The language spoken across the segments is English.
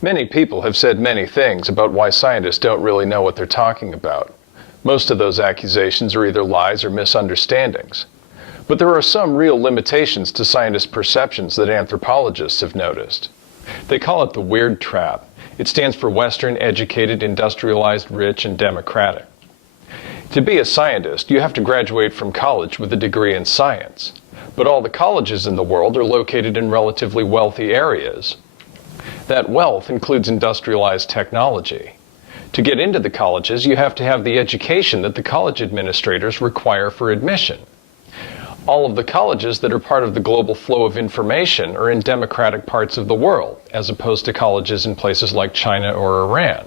Many people have said many things about why scientists don't really know what they're talking about. Most of those accusations are either lies or misunderstandings. But there are some real limitations to scientists' perceptions that anthropologists have noticed. They call it the weird trap. It stands for Western, educated, industrialized, rich, and democratic. To be a scientist, you have to graduate from college with a degree in science. But all the colleges in the world are located in relatively wealthy areas. That wealth includes industrialized technology. To get into the colleges, you have to have the education that the college administrators require for admission. All of the colleges that are part of the global flow of information are in democratic parts of the world, as opposed to colleges in places like China or Iran.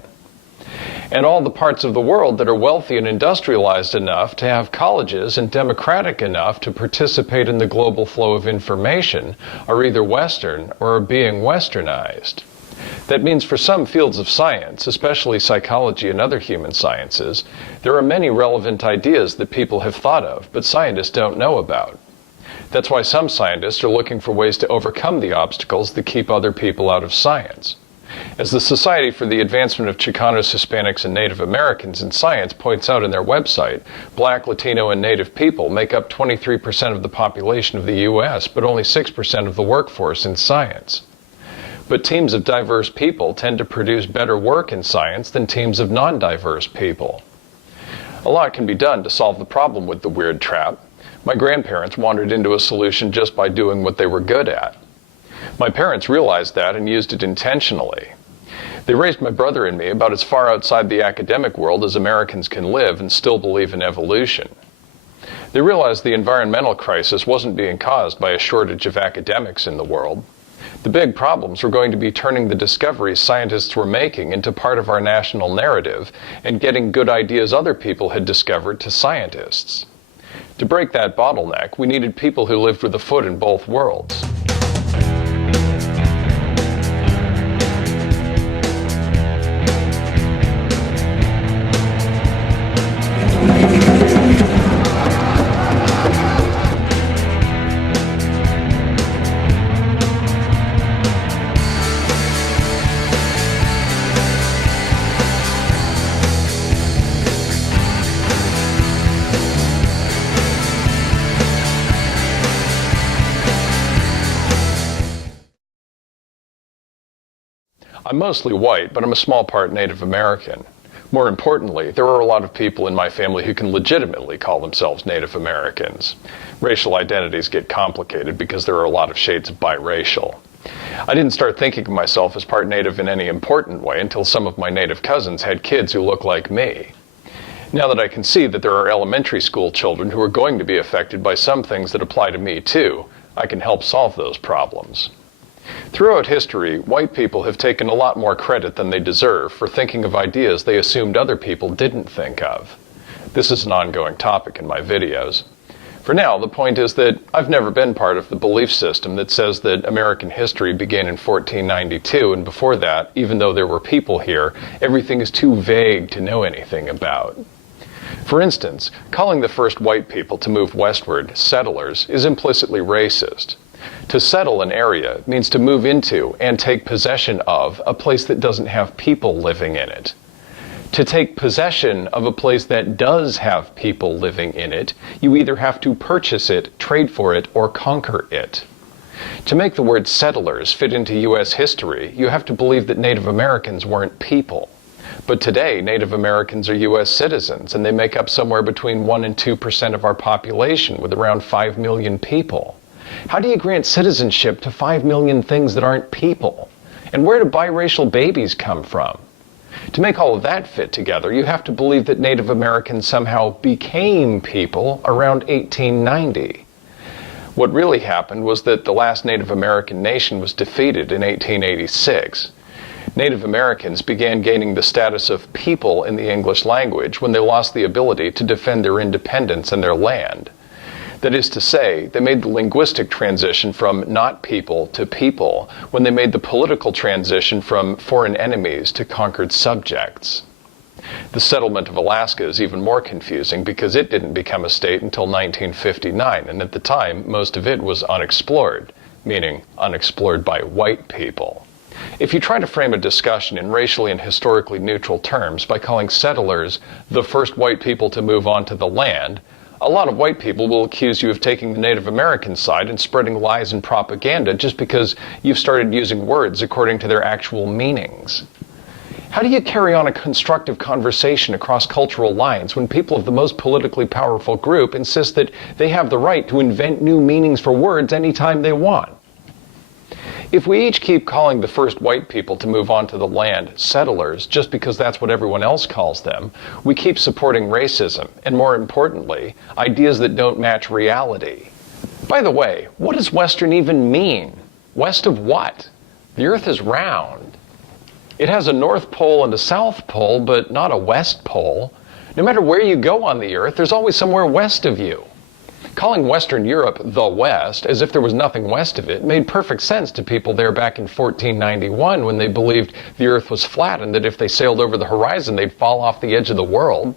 And all the parts of the world that are wealthy and industrialized enough to have colleges and democratic enough to participate in the global flow of information are either Western or are being westernized. That means for some fields of science, especially psychology and other human sciences, there are many relevant ideas that people have thought of, but scientists don't know about. That's why some scientists are looking for ways to overcome the obstacles that keep other people out of science. As the Society for the Advancement of Chicanos, Hispanics, and Native Americans in Science points out in their website, Black, Latino, and Native people make up 23% of the population of the U.S., but only 6% of the workforce in science. But teams of diverse people tend to produce better work in science than teams of non-diverse people. A lot can be done to solve the problem with the weird trap. My grandparents wandered into a solution just by doing what they were good at. My parents realized that and used it intentionally. They raised my brother and me about as far outside the academic world as Americans can live and still believe in evolution. They realized the environmental crisis wasn't being caused by a shortage of academics in the world. The big problems were going to be turning the discoveries scientists were making into part of our national narrative and getting good ideas other people had discovered to scientists. To break that bottleneck, we needed people who lived with a foot in both worlds. I'm mostly white, but I'm a small part Native American. More importantly, there are a lot of people in my family who can legitimately call themselves Native Americans. Racial identities get complicated because there are a lot of shades of biracial. I didn't start thinking of myself as part Native in any important way until some of my Native cousins had kids who look like me. Now that I can see that there are elementary school children who are going to be affected by some things that apply to me too, I can help solve those problems. Throughout history, white people have taken a lot more credit than they deserve for thinking of ideas they assumed other people didn't think of. This is an ongoing topic in my videos. For now, the point is that I've never been part of the belief system that says that American history began in 1492, and before that, even though there were people here, everything is too vague to know anything about. For instance, calling the first white people to move westward settlers is implicitly racist. To settle an area means to move into and take possession of a place that doesn't have people living in it. To take possession of a place that does have people living in it, you either have to purchase it, trade for it, or conquer it. To make the word settlers fit into U.S. history, you have to believe that Native Americans weren't people. But today, Native Americans are U.S. citizens, and they make up somewhere between 1% and 2% of our population, with around 5 million people. How do you grant citizenship to 5 million things that aren't people? And where do biracial babies come from? To make all of that fit together, you have to believe that Native Americans somehow became people around 1890. What really happened was that the last Native American nation was defeated in 1886. Native Americans began gaining the status of people in the English language when they lost the ability to defend their independence and their land. That is to say, they made the linguistic transition from not people to people when they made the political transition from foreign enemies to conquered subjects. The settlement of Alaska is even more confusing because it didn't become a state until 1959, and at the time, most of it was unexplored, meaning unexplored by white people. If you try to frame a discussion in racially and historically neutral terms by calling settlers the first white people to move onto the land, a lot of white people will accuse you of taking the Native American side and spreading lies and propaganda just because you've started using words according to their actual meanings. How do you carry on a constructive conversation across cultural lines when people of the most politically powerful group insist that they have the right to invent new meanings for words anytime they want? If we each keep calling the first white people to move onto the land settlers just because that's what everyone else calls them, we keep supporting racism and, more importantly, ideas that don't match reality. By the way, what does Western even mean? West of what? The Earth is round. It has a North Pole and a South Pole, but not a West Pole. No matter where you go on the Earth, there's always somewhere west of you. Calling Western Europe the West, as if there was nothing west of it, made perfect sense to people there back in 1491 when they believed the Earth was flat and that if they sailed over the horizon, they'd fall off the edge of the world.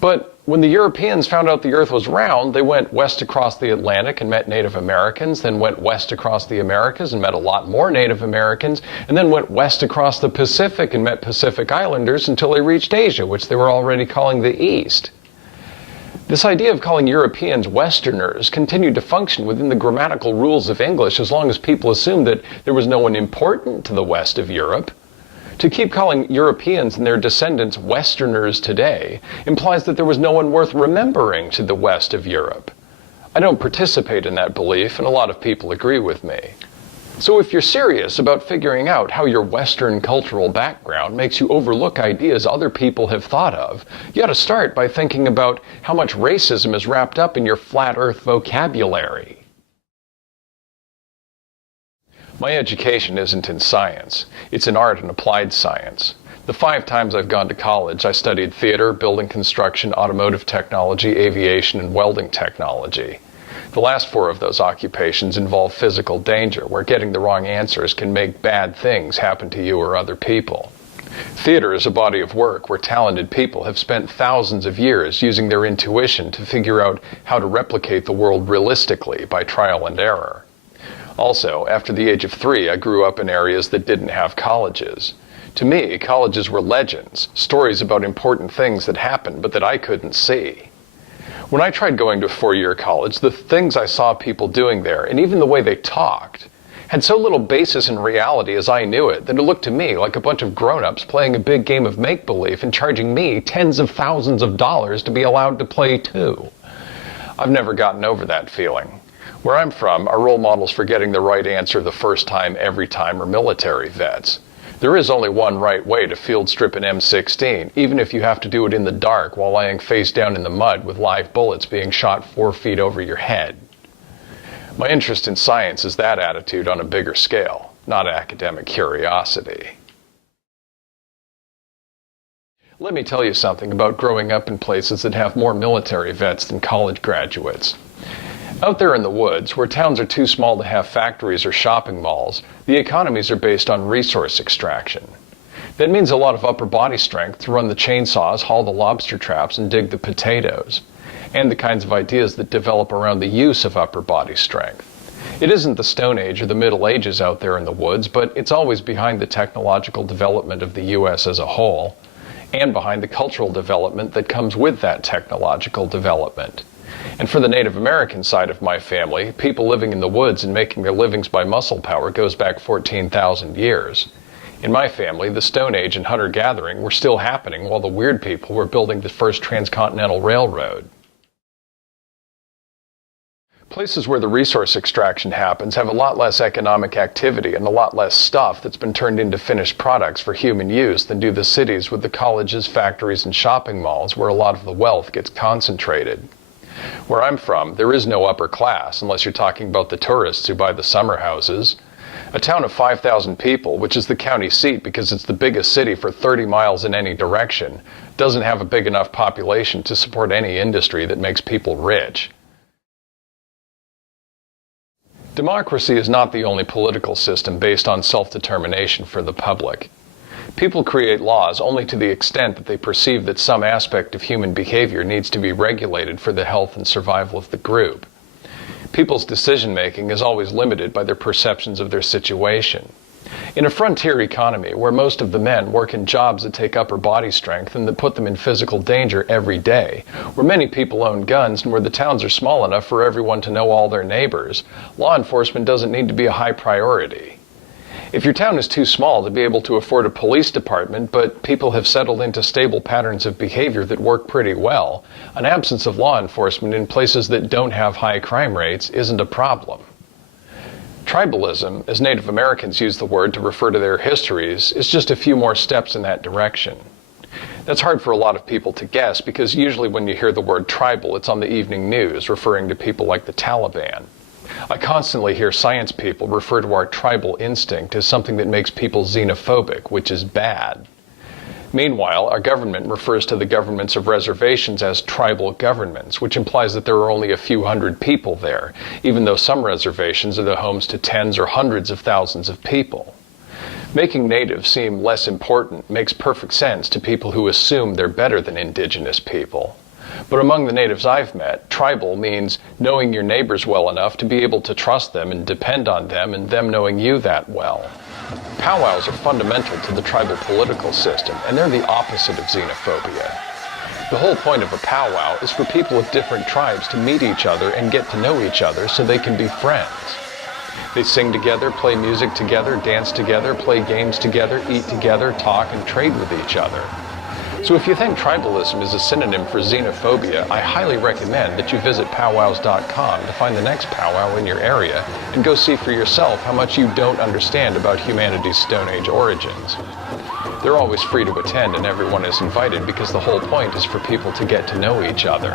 But when the Europeans found out the Earth was round, they went west across the Atlantic and met Native Americans, then went west across the Americas and met a lot more Native Americans, and then went west across the Pacific and met Pacific Islanders until they reached Asia, which they were already calling the East. This idea of calling Europeans Westerners continued to function within the grammatical rules of English as long as people assumed that there was no one important to the west of Europe. To keep calling Europeans and their descendants Westerners today implies that there was no one worth remembering to the west of Europe. I don't participate in that belief, and a lot of people agree with me. So if you're serious about figuring out how your Western cultural background makes you overlook ideas other people have thought of, you ought to start by thinking about how much racism is wrapped up in your flat earth vocabulary. My education isn't in science. It's in art and applied science. The 5 times I've gone to college, I studied theater, building construction, automotive technology, aviation, and welding technology. The last 4 of those occupations involve physical danger, where getting the wrong answers can make bad things happen to you or other people. Theater is a body of work where talented people have spent thousands of years using their intuition to figure out how to replicate the world realistically by trial and error. Also, after the age of 3, I grew up in areas that didn't have colleges. To me, colleges were legends, stories about important things that happened but that I couldn't see. When I tried going to a 4-year college, the things I saw people doing there, and even the way they talked, had so little basis in reality as I knew it that it looked to me like a bunch of grown-ups playing a big game of make-believe and charging me tens of thousands of dollars to be allowed to play too. I've never gotten over that feeling. Where I'm from, our role models for getting the right answer the first time, every time are military vets. There is only one right way to field strip an M16, even if you have to do it in the dark while lying face down in the mud with live bullets being shot 4 feet over your head. My interest in science is that attitude on a bigger scale, not academic curiosity. Let me tell you something about growing up in places that have more military vets than college graduates. Out there in the woods, where towns are too small to have factories or shopping malls, the economies are based on resource extraction. That means a lot of upper body strength to run the chainsaws, haul the lobster traps, and dig the potatoes, and the kinds of ideas that develop around the use of upper body strength. It isn't the Stone Age or the Middle Ages out there in the woods, but it's always behind the technological development of the U.S. as a whole, and behind the cultural development that comes with that technological development. And for the Native American side of my family, people living in the woods and making their livings by muscle power goes back 14,000 years. In my family, the Stone Age and hunter-gathering were still happening while the weird people were building the first transcontinental railroad. Places where the resource extraction happens have a lot less economic activity and a lot less stuff that's been turned into finished products for human use than do the cities with the colleges, factories, and shopping malls where a lot of the wealth gets concentrated. Where I'm from, there is no upper class, unless you're talking about the tourists who buy the summer houses. A town of 5,000 people, which is the county seat because it's the biggest city for 30 miles in any direction, doesn't have a big enough population to support any industry that makes people rich. Democracy is not the only political system based on self-determination for the public. People create laws only to the extent that they perceive that some aspect of human behavior needs to be regulated for the health and survival of the group. People's decision-making is always limited by their perceptions of their situation. In a frontier economy where most of the men work in jobs that take upper body strength and that put them in physical danger every day, where many people own guns and where the towns are small enough for everyone to know all their neighbors, law enforcement doesn't need to be a high priority. If your town is too small to be able to afford a police department, but people have settled into stable patterns of behavior that work pretty well, an absence of law enforcement in places that don't have high crime rates isn't a problem. Tribalism, as Native Americans use the word to refer to their histories, is just a few more steps in that direction. That's hard for a lot of people to guess because usually when you hear the word tribal, it's on the evening news referring to people like the Taliban. I constantly hear science people refer to our tribal instinct as something that makes people xenophobic, which is bad. Meanwhile, our government refers to the governments of reservations as tribal governments, which implies that there are only a few hundred people there, even though some reservations are the homes to tens or hundreds of thousands of people. Making natives seem less important makes perfect sense to people who assume they're better than indigenous people. But among the natives I've met, tribal means knowing your neighbors well enough to be able to trust them and depend on them and them knowing you that well. Powwows are fundamental to the tribal political system, and they're the opposite of xenophobia. The whole point of a powwow is for people of different tribes to meet each other and get to know each other so they can be friends. They sing together, play music together, dance together, play games together, eat together, talk, and trade with each other. So if you think tribalism is a synonym for xenophobia, I highly recommend that you visit powwows.com to find the next powwow in your area and go see for yourself how much you don't understand about humanity's Stone Age origins. They're always free to attend and everyone is invited because the whole point is for people to get to know each other.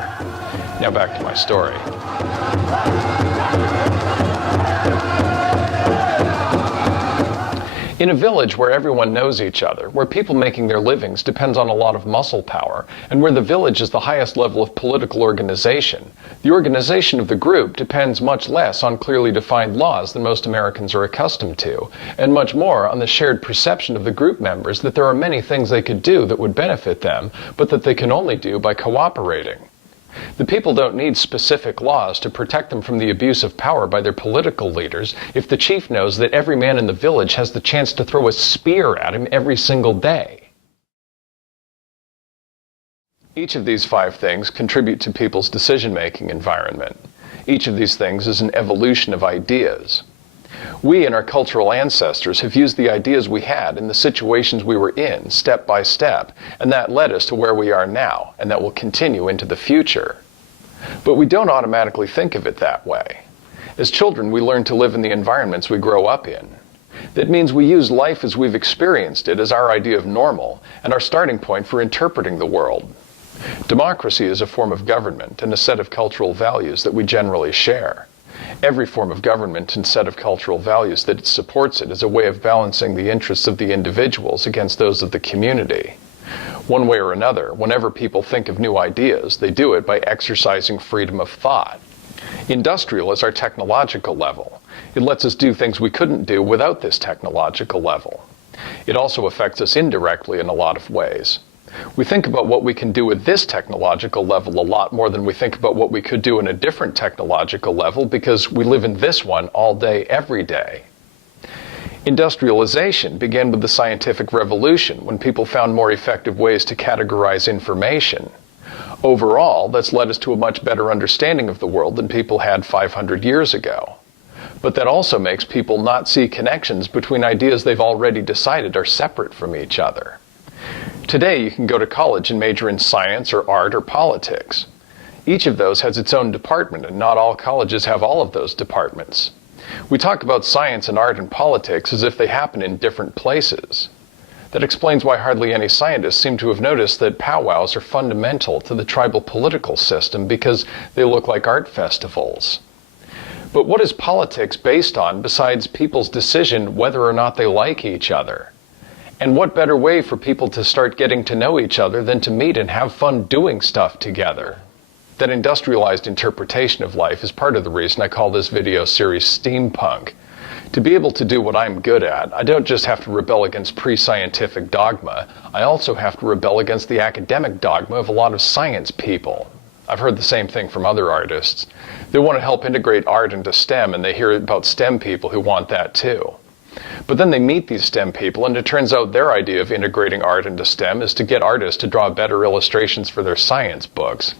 Now back to my story. In a village where everyone knows each other, where people making their livings depends on a lot of muscle power, and where the village is the highest level of political organization, the organization of the group depends much less on clearly defined laws than most Americans are accustomed to, and much more on the shared perception of the group members that there are many things they could do that would benefit them, but that they can only do by cooperating. The people don't need specific laws to protect them from the abuse of power by their political leaders if the chief knows that every man in the village has the chance to throw a spear at him every single day. Each of these 5 things contribute to people's decision-making environment. Each of these things is an evolution of ideas. We and our cultural ancestors have used the ideas we had in the situations we were in, step by step, and that led us to where we are now, and that will continue into the future. But we don't automatically think of it that way. As children, we learn to live in the environments we grow up in. That means we use life as we've experienced it as our idea of normal, and our starting point for interpreting the world. Democracy is a form of government and a set of cultural values that we generally share. Every form of government and set of cultural values that supports it is a way of balancing the interests of the individuals against those of the community. One way or another, whenever people think of new ideas, they do it by exercising freedom of thought. Industrial is our technological level. It lets us do things we couldn't do without this technological level. It also affects us indirectly in a lot of ways. We think about what we can do with this technological level a lot more than we think about what we could do in a different technological level because we live in this one all day, every day. Industrialization began with the scientific revolution when people found more effective ways to categorize information. Overall, that's led us to a much better understanding of the world than people had 500 years ago. But that also makes people not see connections between ideas they've already decided are separate from each other. Today, you can go to college and major in science or art or politics. Each of those has its own department, and not all colleges have all of those departments. We talk about science and art and politics as if they happen in different places. That explains why hardly any scientists seem to have noticed that powwows are fundamental to the tribal political system because they look like art festivals. But what is politics based on besides people's decision whether or not they like each other? And what better way for people to start getting to know each other than to meet and have fun doing stuff together? That industrialized interpretation of life is part of the reason I call this video series Steampunk. To be able to do what I'm good at, I don't just have to rebel against pre-scientific dogma, I also have to rebel against the academic dogma of a lot of science people. I've heard the same thing from other artists. They want to help integrate art into STEM, and they hear about STEM people who want that too. But then they meet these STEM people, and it turns out their idea of integrating art into STEM is to get artists to draw better illustrations for their science books.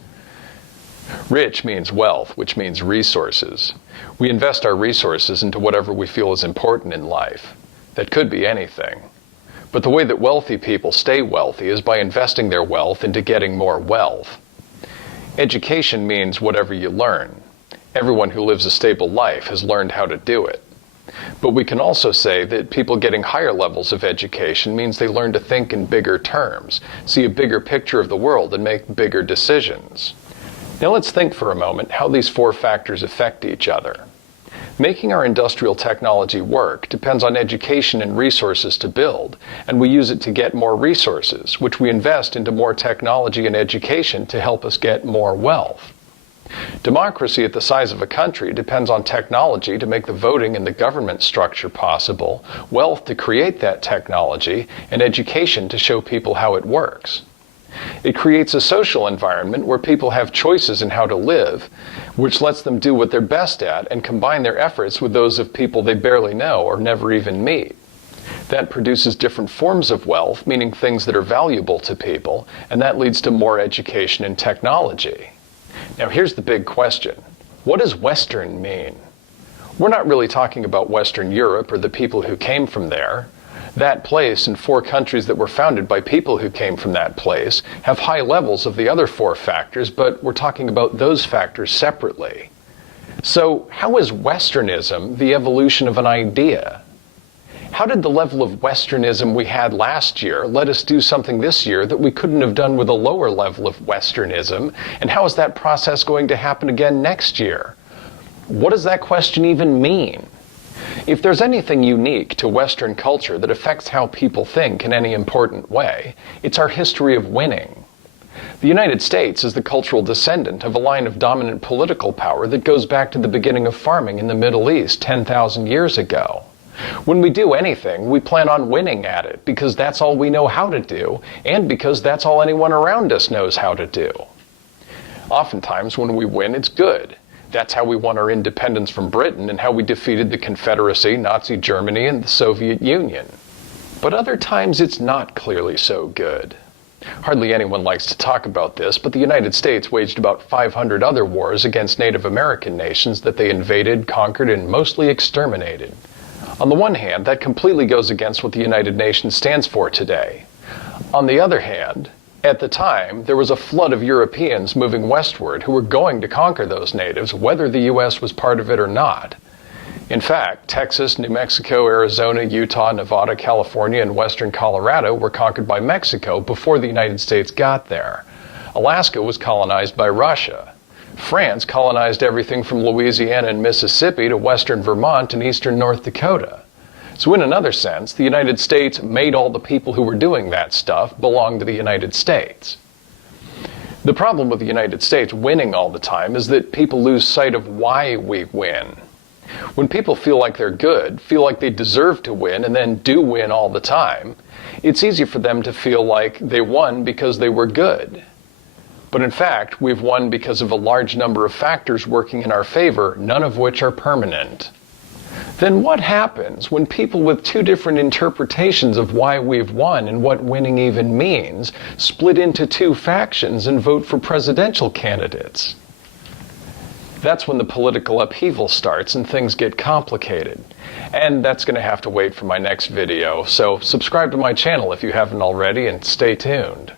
Rich means wealth, which means resources. We invest our resources into whatever we feel is important in life. That could be anything. But the way that wealthy people stay wealthy is by investing their wealth into getting more wealth. Education means whatever you learn. Everyone who lives a stable life has learned how to do it. But we can also say that people getting higher levels of education means they learn to think in bigger terms, see a bigger picture of the world, and make bigger decisions. Now let's think for a moment how these four factors affect each other. Making our industrial technology work depends on education and resources to build, and we use it to get more resources, which we invest into more technology and education to help us get more wealth. Democracy at the size of a country depends on technology to make the voting and the government structure possible, wealth to create that technology, and education to show people how it works. It creates a social environment where people have choices in how to live, which lets them do what they're best at and combine their efforts with those of people they barely know or never even meet. That produces different forms of wealth, meaning things that are valuable to people, and that leads to more education and technology. Now here's the big question. What does Western mean? We're not really talking about Western Europe or the people who came from there. That place and four countries that were founded by people who came from that place have high levels of the other four factors, but we're talking about those factors separately. So how is Westernism the evolution of an idea? How did the level of Westernism we had last year let us do something this year that we couldn't have done with a lower level of Westernism? And how is that process going to happen again next year? What does that question even mean? If there's anything unique to Western culture that affects how people think in any important way, it's our history of winning. The United States is the cultural descendant of a line of dominant political power that goes back to the beginning of farming in the Middle East 10,000 years ago. When we do anything, we plan on winning at it because that's all we know how to do, and because that's all anyone around us knows how to do. Oftentimes, when we win, it's good. That's how we won our independence from Britain and how we defeated the Confederacy, Nazi Germany, and the Soviet Union. But other times it's not clearly so good. Hardly anyone likes to talk about this, but the United States waged about 500 other wars against Native American nations that they invaded, conquered, and mostly exterminated. On the one hand, that completely goes against what the United Nations stands for today. On the other hand, at the time, there was a flood of Europeans moving westward who were going to conquer those natives, whether the U.S. was part of it or not. In fact, Texas, New Mexico, Arizona, Utah, Nevada, California, and western Colorado were conquered by Mexico before the United States got there. Alaska was colonized by Russia. France colonized everything from Louisiana and Mississippi to western Vermont and eastern North Dakota. So in another sense, the United States made all the people who were doing that stuff belong to the United States. The problem with the United States winning all the time is that people lose sight of why we win. When people feel like they're good, feel like they deserve to win, and then do win all the time, it's easy for them to feel like they won because they were good. But in fact, we've won because of a large number of factors working in our favor, none of which are permanent. Then what happens when people with two different interpretations of why we've won and what winning even means split into two factions and vote for presidential candidates? That's when the political upheaval starts and things get complicated. And that's going to have to wait for my next video, so subscribe to my channel if you haven't already and stay tuned.